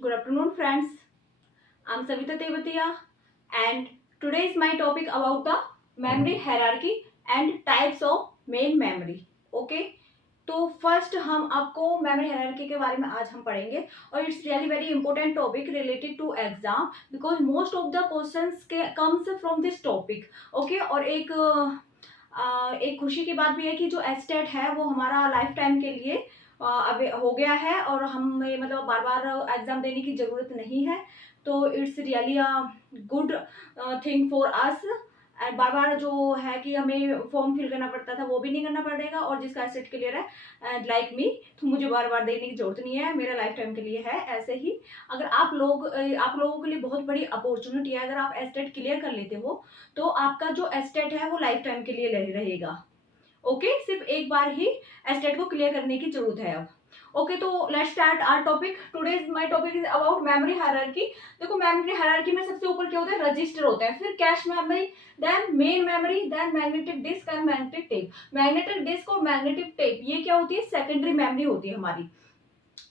Good afternoon, friends. I'm Savita Tevatia, and today is my topic about the memory hierarchy and types of main memory. Okay? तो first हम आपको memory hierarchy के बारे में आज हम पढ़ेंगे और it's really very important topic related to exam because most of the questions के comes from this topic. Okay, और एक खुशी की बात भी है कि जो एस्टेट है वो हमारा लाइफ टाइम के लिए अब हो गया है और हमें मतलब बार बार एग्जाम देने की जरूरत नहीं है। तो it's really a good thing for us. बार बार जो है कि हमें फॉर्म फिल करना पड़ता था वो भी नहीं करना पड़ेगा, और जिसका एसेट क्लियर है लाइक मी, तो मुझे बार बार देने की जरूरत नहीं है, मेरा लाइफ टाइम के लिए है। ऐसे ही अगर आप लोगों के लिए बहुत बड़ी अपॉर्चुनिटी है, अगर आप एस्टेट क्लियर कर लेते हो तो आपका जो एस्टेट है वो लाइफ टाइम के लिए रहेगा। ओके, सिर्फ एक बार ही एस्टेट को क्लियर करने की जरूरत है अब। ओके, तो let's start our topic. Today's my topic is about memory hierarchy. देखो, मेमोरी हायरार्की में सबसे ऊपर क्या होता है? रजिस्टर होता है, फिर cache memory, then main memory, then magnetic disk and magnetic tape. Magnetic disk और मैग्नेटिक टेप ये क्या होती है? सेकेंडरी मेमोरी होती है हमारी।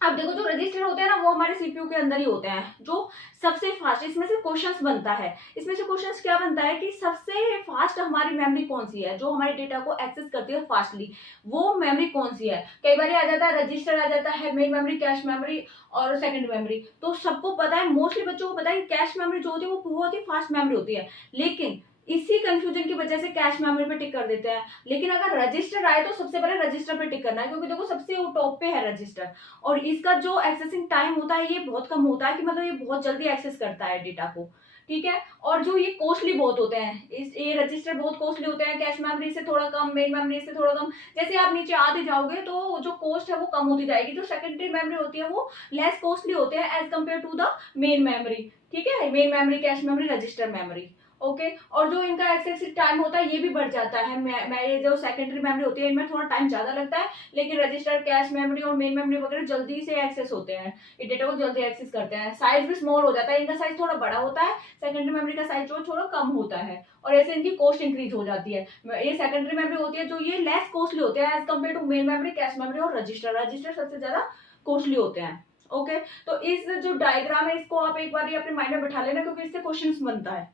अब देखो, जो रजिस्टर होते हैं ना वो हमारे सीपीयू के अंदर ही होते हैं, जो सबसे फास्ट इसमें से क्वेश्चंस बनता है। इसमें से क्वेश्चंस क्या बनता है कि सबसे फास्ट हमारी मेमोरी कौन सी है, जो हमारे डेटा को एक्सेस करती है फास्टली, वो मेमोरी कौन सी है। कई बार आ जाता है रजिस्टर, आ जाता है मेन मेमोरी, कैश मेमोरी और सेकंड मेमोरी। तो सबको पता है, मोस्टली बच्चों को पता है कि कैश मेमोरी जो होती है वो बहुत ही फास्ट मेमोरी होती है, लेकिन इसी कंफ्यूजन की वजह से कैश मेमोरी पे टिक कर देते हैं। लेकिन अगर रजिस्टर आए तो सबसे पहले रजिस्टर पे टिक करना है, क्योंकि देखो सबसे टॉप पे है रजिस्टर, और इसका जो एक्सेसिंग टाइम होता है ये बहुत कम होता है, कि मतलब ये बहुत जल्दी एक्सेस करता है डेटा को। ठीक है, और जो ये कॉस्टली बहुत होते हैं, ये रजिस्टर बहुत कॉस्टली होते हैं, कैश मेमोरी से थोड़ा कम, मेन मेमोरी से थोड़ा कम। जैसे आप नीचे आते जाओगे तो जो कॉस्ट है वो कम होती जाएगी। जो सेकेंडरी मेमोरी होती है वो लेस कॉस्टली होते हैं as compared to the main memory. ठीक है, main memory, cache memory, register memory. Okay, और जो इनका एक्सेसिव टाइम होता है ये भी बढ़ जाता है। मैं ये जो सेकेंडरी मेमोरी होती है इनमें थोड़ा टाइम ज्यादा लगता है, लेकिन रजिस्टर, कैश मेमोरी और मेन मेमोरी वगैरह जल्दी से एक्सेस होते हैं, ये डेटा को जल्दी एक्सेस करते हैं। साइज भी स्मॉल हो जाता है, इनका साइज थोड़ा बड़ा होता है, सेकेंडरी मेमोरी का साइज जो थोड़ा कम होता है, और ऐसे इनकी कॉस्ट इंक्रीज हो जाती है। ये सेकेंडरी मेमोरी होती है जो ये लेस कॉस्टली होते हैं as compared to main memory, cache memory और रजिस्टर। रजिस्टर सबसे ज्यादा कॉस्टली होते हैं। ओके, तो इस जो डायग्राम है इसको आप एक बार अपने माइंड में बैठा लेना, क्योंकि इससे क्वेश्चन बनता है।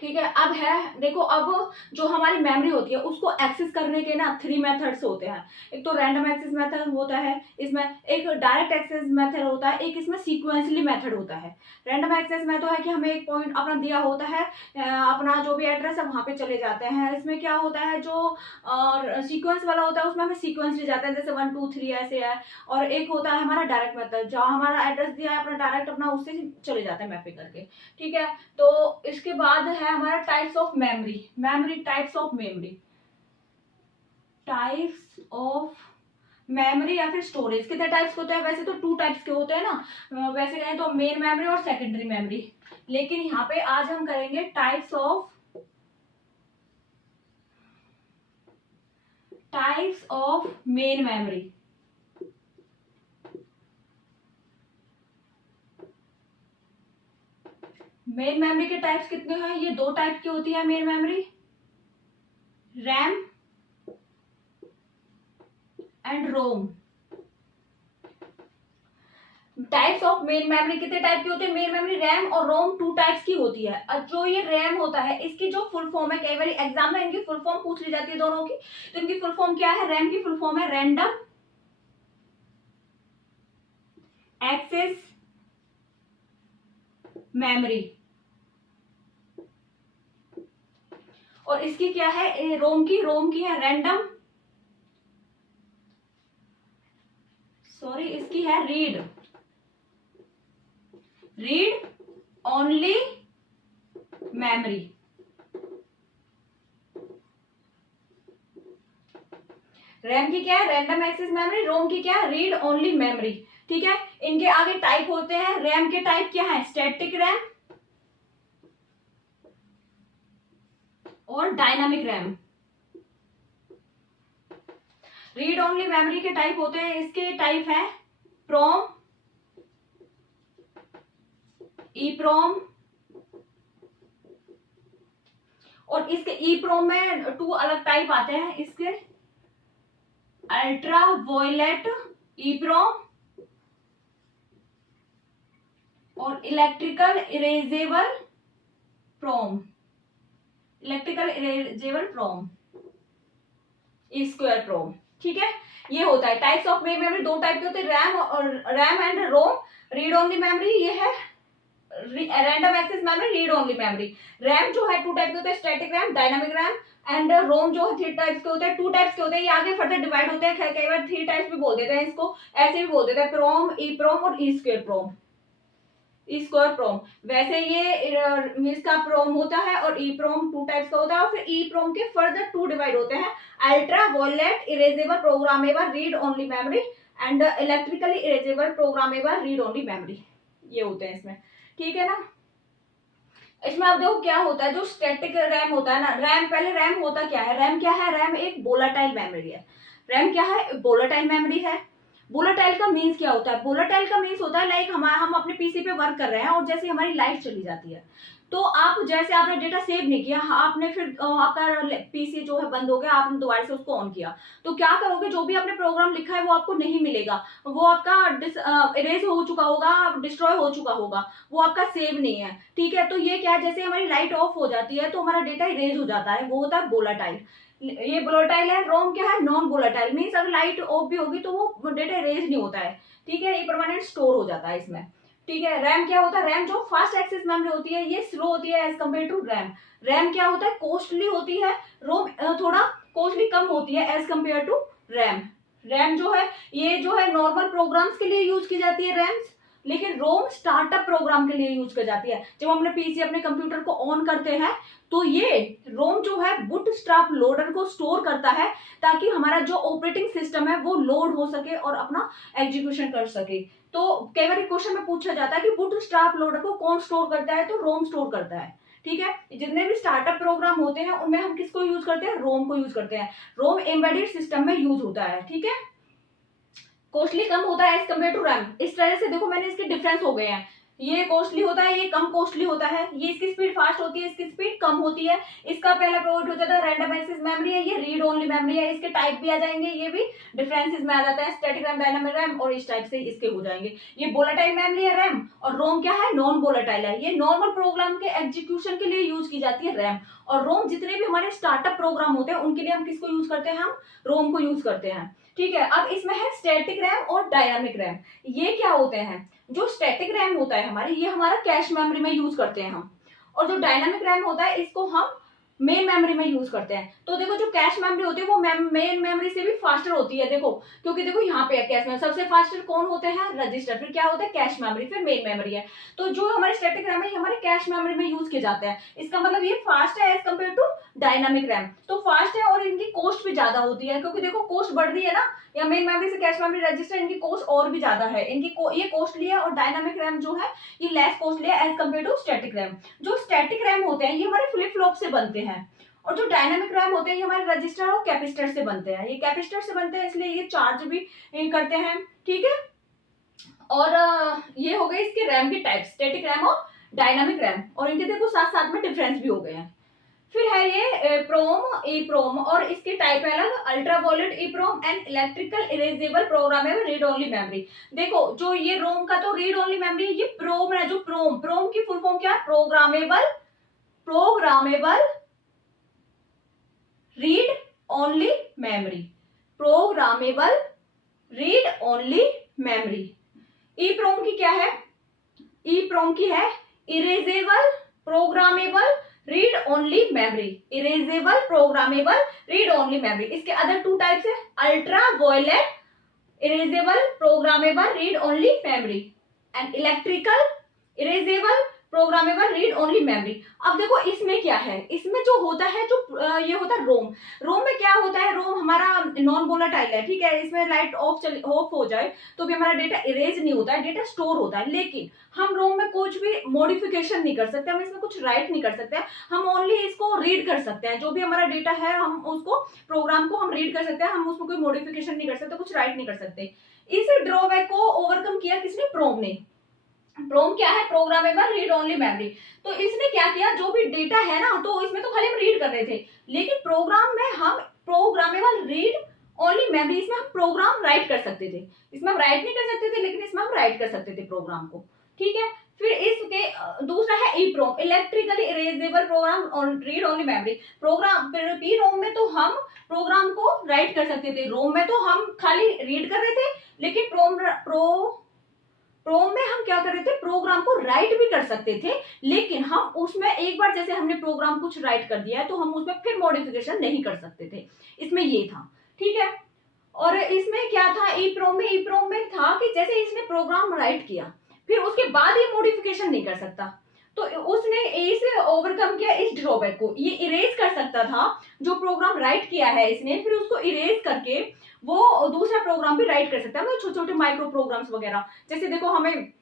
ठीक है, अब है देखो, अब जो हमारी मेमोरी होती है उसको एक्सेस करने के ना 3 मेथड्स होते हैं। एक तो रैंडम एक्सेस मेथड होता है, इसमें एक डायरेक्ट एक्सेस मेथड होता है, एक इसमें सीक्वेंसली मेथड होता है। रैंडम एक्सेस में तो है कि हमें एक पॉइंट अपना दिया होता है, अपना जो भी एड्रेस है वहां पे चले जाते हैं। इसमें क्या होता है, जो सीक्वेंस वाला होता है उसमें हमें सीक्वेंस ले जाता है, जैसे 1 2 3 ऐसे है। और एक होता है हमारा डायरेक्ट मेथड, जहाँ हमारा एड्रेस दिया है अपना डायरेक्ट अपना उससे चले जाते हैं मैपिंग करके। ठीक है, तो इसके बाद है हमारा types of memory types of memory या फिर स्टोरेज। कितने टाइप्स के होते हैं? वैसे तो 2 टाइप्स के होते हैं ना, वैसे कहें तो मेन मेमोरी और सेकेंडरी मेमोरी, लेकिन यहाँ पे आज हम करेंगे types of main memory. Main memory के टाइप्स कितने हैं? ये 2 टाइप की होती है main memory, RAM and ROM. Types of main memory कितने टाइप की होती है? मेन मेमोरी, रैम और रोम 2 टाइप्स की होती है। और जो ये रैम होता है इसकी जो फुल फॉर्म है, कई बार एग्जाम में इनकी फुल फॉर्म पूछ ली जाती है दोनों की, तो इनकी फुल फॉर्म क्या है? रैम की फुल फॉर्म है रैंडम एक्सेस मेमोरी, और इसकी क्या है? रोम की है रैंडम, इसकी है रीड ओनली मेमोरी। रैम की क्या है? Random access memory. रोम की क्या है? Read only memory. ठीक है, इनके आगे टाइप होते हैं। रैम के टाइप क्या है? स्टैटिक रैम और dynamic RAM. Read only memory के टाइप होते हैं, इसके टाइप है प्रोम, ईप्रोम, और इसके ईप्रोम में 2 अलग टाइप आते हैं इसके, अल्ट्रा वोयलेट ईप्रोम और electrical erasable PROM, electrical erasable PROM, E square PROM. ठीक है, ये होता है टाइप्स ऑफ मेन मेमोरी। दो टाइप के होते हैं, रैम और RAM and ROM. Read only memory ये है random access memory, read only memory. RAM जो है टू टाइप के होते हैं, static RAM, dynamic RAM. And ROM जो है थ्री टाइप्स के होते हैं, टू टाइप्स के होते हैं। ये आगे फर्दर डिवाइड होते हैं, कई बार थ्री टाइप्स भी बोल देते हैं इसको, ऐसे भी बोल देते हैं, प्रोम, ई प्रोम और ई स्क्वायर प्रोम, ई स्क्वायर प्रोम। वैसे ये इसका प्रोम होता है और ई प्रोम टू टाइप्स का होता है। और फिर ई प्रोम के फर्दर टू डिवाइड होते हैं, ultra violet erasable programmable read only memory and electrically erasable programmable read only memory, ये होते हैं इसमें। ठीक है ना। इसमें आप देखो क्या होता है, जो स्टैटिक रैम होता है ना, रैम, पहले रैम होता क्या है, रैम क्या है, रैम एक वोलेटाइल मेमोरी है। रैम क्या है, वोलेटाइल मेमोरी है। वोलेटाइल का मीन्स क्या होता है, वोलेटाइल का मीन्स होता है लाइक हम अपने पीसी पे वर्क कर रहे हैं और जैसे हमारी लाइट चली जाती है, तो आप जैसे आपने डेटा सेव नहीं किया, आपने फिर आपका पीसी जो है बंद हो गया, आपने दोबारा से उसको ऑन किया, तो क्या करोगे, जो भी आपने प्रोग्राम लिखा है वो आपको नहीं मिलेगा, वो आपका इरेज हो चुका होगा, डिस्ट्रॉय हो चुका होगा, वो आपका सेव नहीं है। ठीक है, तो ये क्या है, जैसे हमारी लाइट ऑफ हो जाती है तो हमारा डेटा इरेज हो जाता है, वो होता है वोलेटाइल। ये वोलेटाइल है। रोम क्या है, नॉन वोलेटाइल, मीन्स अगर लाइट ऑफ भी होगी तो वो डेटा इरेज नहीं होता है। ठीक है, ये परमानेंट स्टोर हो जाता है इसमें। ठीक है, रैम क्या होता है, रैम जो फास्ट एक्सेस मेमोरी होती है ये स्लो होती है as compared to RAM. RAM क्या होता है, कॉस्टली होती है, रोम थोड़ा कॉस्टली कम होती है as compared to RAM. RAM जो है ये जो है नॉर्मल प्रोग्राम्स के लिए यूज की जाती है रैम्स, लेकिन रोम स्टार्टअप प्रोग्राम के लिए यूज की जाती है। जब हम अपने पीसी अपने कंप्यूटर को ऑन करते हैं तो ये रोम जो है बूटस्ट्रैप लोडर को स्टोर करता है, ताकि हमारा जो ऑपरेटिंग सिस्टम है वो लोड हो सके और अपना एग्जीक्यूशन कर सके। तो कई बार क्वेश्चन में पूछा जाता है कि बूटस्ट्रैप लोडर को कौन स्टोर करता है, तो रोम स्टोर करता है। ठीक है, जितने भी स्टार्टअप प्रोग्राम होते हैं उनमें हम किसको यूज करते हैं, रोम को यूज करते हैं। रोम एम्बेडेड सिस्टम में यूज होता है। ठीक है, कॉस्टली कम होता है एज कम्पेयर टू रैम। इस तरह से देखो मैंने इसके डिफरेंस हो गए हैं, ये कॉस्टली होता है, ये कम कॉस्टली होता है, ये इसकी स्पीड फास्ट होती है, इसकी स्पीड कम होती है। इसका पहला प्रोवाइड हो जाता है रैंडम एक्सेस मेमोरी है, ये रीड ओनली मेमोरी है। इसके टाइप भी आ जाएंगे, ये भी डिफरेंसेस में आ जाता है, स्टैटिक रैम, डायनामिक रैम, और इस टाइप से इसके हो जाएंगे। ये वोलेटाइल मेमोरी है रैम, और रोम क्या है, नॉन वोलेटाइल है, ये नॉर्मल प्रोग्राम के एग्जीक्यूशन के लिए यूज की जाती है रैम। और रोम जितने भी हमारे स्टार्टअप प्रोग्राम होते हैं उनके लिए हम किसको यूज करते हैं, हम रोम को यूज करते हैं। ठीक है, अब इसमें है स्टैटिक रैम और डायनामिक रैम। ये क्या होते हैं, जो स्टैटिक रैम होता है हमारी, ये हमारा कैश मेमोरी में यूज करते हैं हम, और जो डायनामिक रैम होता है इसको हम मेन मेमोरी में यूज करते हैं। तो देखो जो कैश मेमोरी होती है वो मेन मेमोरी से भी फास्टर होती है, देखो, क्योंकि देखो यहाँ पे कैश मेमोरी सबसे फास्टर कौन होते हैं, रजिस्टर, फिर क्या होता है कैश मेमोरी, फिर मेन मेमोरी है। तो जो हमारे स्टैटिक रैम है ये हमारे कैश मेमोरी में यूज किए जाते हैं। इसका मतलब ये फास्ट है as compared to dynamic RAM, तो फास्ट है और इनकी कॉस्ट भी ज्यादा होती है, क्योंकि देखो कॉस्ट बढ़ रही है ना, या मेन मेमोरी से कैश मेमोरी रजिस्टर, इनकी कॉस्ट और भी ज्यादा है, ये कॉस्टली है, और डायनामिक रैम जो है ये लेस कॉस्टली है as compared to static RAM. जो स्टैटिक रैम होते हैं ये हमारे फ्लिप फ्लॉप से बनते हैं, और जो डायनामिक रैम होते हैं ये हमारे रजिस्टर और कैपेसिटर से बनते हैं। ये कैपेसिटर से बनते हैं इसलिए ये चार्ज भी करते हैं। ठीक है, और ये हो गए इसके रैम की टाइप, स्टैटिक रैम और डायनामिक रैम, और इनके देखो साथ साथ में डिफरेंस भी हो गए हैं। फिर है ये प्रोम, ई प्रोम, और इसके टाइप है अलग, ultra violet E PROM and electrical erasable programmable read only memory. देखो जो ये रोम का तो रीड ओनली मेमोरी, ये प्रोम है, जो प्रोम की फुल फॉर्म क्या है, programmable read only memory, programmable read only memory. EPROM की क्या है, ई प्रोम की है erasable programmable read only memory, erasable programmable read only memory. इसके अदर टू टाइप्स है, ultra violet erasable programmable read only memory and electrical erasable programmable read only memory. अब देखो इसमें क्या है, इसमें जो होता है, जो ये होता है रोम, रोम में क्या होता है, रोम हमारा नॉन वोलेटाइल है। ठीक है, इसमें लाइट ऑफ हो जाए तो भी हमारा डेटा इरेज नहीं होता है, डेटा स्टोर होता है, लेकिन हम रोम में कुछ भी मॉडिफिकेशन नहीं कर सकते, हम इसमें कुछ राइट नहीं कर सकते, हम ओनली इसको रीड कर सकते हैं। जो भी हमारा डेटा है हम उसको प्रोग्राम को हम रीड कर सकते हैं, हम उसमें कोई मॉडिफिकेशन नहीं कर सकते, कुछ राइट नहीं कर सकते। इस ड्रॉबैक को ओवरकम किया किसने, प्रोम ने। प्रोम क्या है, प्रोग्रामेबल रीड ओनली मेमोरी। तो इसने क्या किया, जो भी डेटा है ना, तो इसमें तो खाली हम रीड कर रहे थे, लेकिन प्रोग्राम में हम प्रोग्रामेबल रीड ओनली मेमोरी, इसमें हम प्रोग्राम राइट कर सकते थे। इसमें हम राइट नहीं कर सकते थे, लेकिन इसमें हम राइट कर सकते थे प्रोग्राम को। ठीक है। फिर इसके दूसरा है EPROM, electrically erasable program on read only memory program. P ROM में तो हम प्रोग्राम को राइट कर सकते थे, रोम में तो हम खाली रीड कर रहे थे, लेकिन प्रोम में हम क्या कर रहे थे, प्रोग्राम को राइट भी कर सकते थे, लेकिन हम उसमें एक बार जैसे हमने प्रोग्राम कुछ राइट कर दिया है तो हम उसमें फिर मॉडिफिकेशन नहीं कर सकते थे, इसमें ये था, ठीक है। और इसमें क्या था, ईप्रोम में था कि जैसे इसने प्रोग्राम राइट किया फिर उसके बाद ये मॉडिफिकेशन नहीं कर सकता, तो उसने इसे ओवरकम किया इस ड्रॉबैक को, ये इरेज कर सकता था जो प्रोग्राम राइट किया है इसने, फिर उसको इरेज करके वो दूसरा प्रोग्राम भी राइट कर सकता है, मतलब छोटे छोटे माइक्रो प्रोग्राम्स वगैरह। जैसे देखो हमें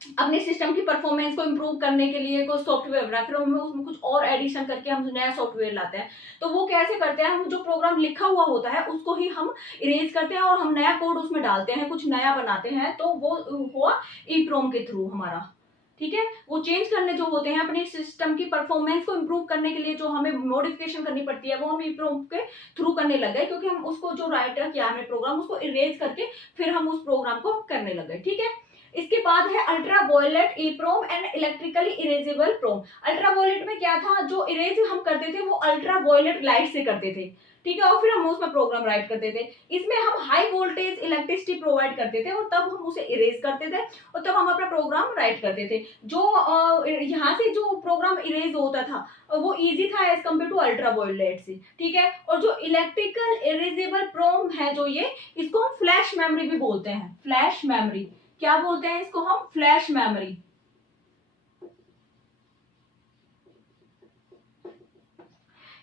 अपने सिस्टम की परफॉर्मेंस को इम्प्रूव करने के लिए कोई सॉफ्टवेयर बना, फिर हम उसमें कुछ और एडिशन करके हम नया सॉफ्टवेयर लाते हैं, तो वो कैसे करते हैं, हम जो प्रोग्राम लिखा हुआ होता है उसको ही हम इरेज करते हैं और हम नया कोड उसमें डालते हैं, कुछ नया बनाते हैं, तो वो हुआ ईप्रोम के थ्रू हमारा, ठीक है। वो चेंज करने जो होते हैं अपने सिस्टम की परफॉर्मेंस को इम्प्रूव करने के लिए जो हमें मॉडिफिकेशन करनी पड़ती है वो हम ईप्रोम के थ्रू करने लग गए, क्योंकि हम उसको जो राइटर किया हमें प्रोग्राम उसको इरेज करके फिर हम उस प्रोग्राम को करने लग गए, ठीक है। इसके बाद है ultra violet EPROM and electrically erasable PROM. Ultra violet में क्या था, जो इरेज हम करते थे वो अल्ट्रा वॉयलेट लाइट से करते थे, ठीक है, और फिर हम उसमें प्रोग्राम राइट करते थे। इसमें हम हाई वोल्टेज इलेक्ट्रिसिटी प्रोवाइड करते थे और तब हम उसे इरेज करते थे और तब हम अपना प्रोग्राम राइट करते थे। जो यहाँ से जो प्रोग्राम इरेज होता था वो इजी था as compared to ultra violet से, ठीक है। और जो इलेक्ट्रिकल इरेजेबल प्रोम है जो ये, इसको हम फ्लैश मेमोरी भी बोलते हैं, फ्लैश मेमोरी, क्या बोलते हैं इसको हम, flash memory.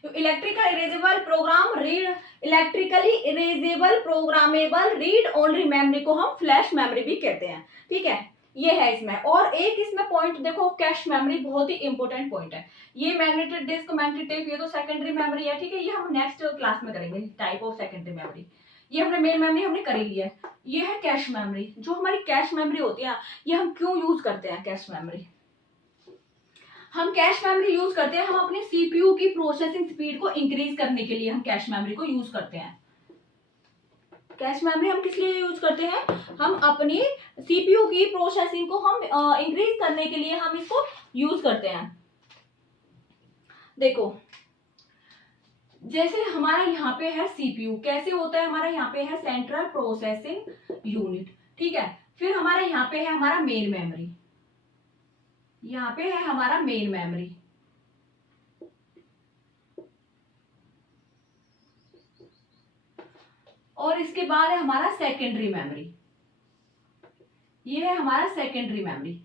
Electrical erasable program read, electrically erasable programmable read only memory को हम फ्लैश मेमोरी भी कहते हैं, ठीक है। ये है इसमें, और एक इसमें पॉइंट देखो, कैश मेमोरी बहुत ही इंपॉर्टेंट पॉइंट है। ये मैग्नेटिक डिस्क, मैग्नेटिक टेप, ये तो सेकेंडरी मेमोरी है, ठीक है, ये हम नेक्स्ट क्लास में करेंगे, टाइप ऑफ सेकेंडरी मेमोरी। ये हमने मेन मेमोरी हमने कर ही लिया है। ये है कैश मेमोरी, जो हमारी कैश मेमोरी होती है, ये हम क्यों यूज करते हैं कैश मेमोरी, हम कैश मेमोरी यूज करते हैं, हम अपने सीपीयू की प्रोसेसिंग स्पीड को इंक्रीज करने के लिए हम कैश मेमोरी को यूज करते हैं। कैश मेमोरी हम किस लिए यूज करते हैं, हम अपनी सीपीयू की प्रोसेसिंग को हम इंक्रीज करने के लिए हम इसको यूज करते हैं। देखो जैसे हमारा यहाँ पे है सीपीयू, कैसे होता है, हमारा यहाँ पे है सेंट्रल प्रोसेसिंग यूनिट, ठीक है। फिर हमारा यहाँ पे है हमारा मेन मेमोरी, यहाँ पे है हमारा मेन मेमोरी, और इसके बाद है हमारा सेकेंडरी मेमोरी, ये है हमारा सेकेंडरी मेमोरी।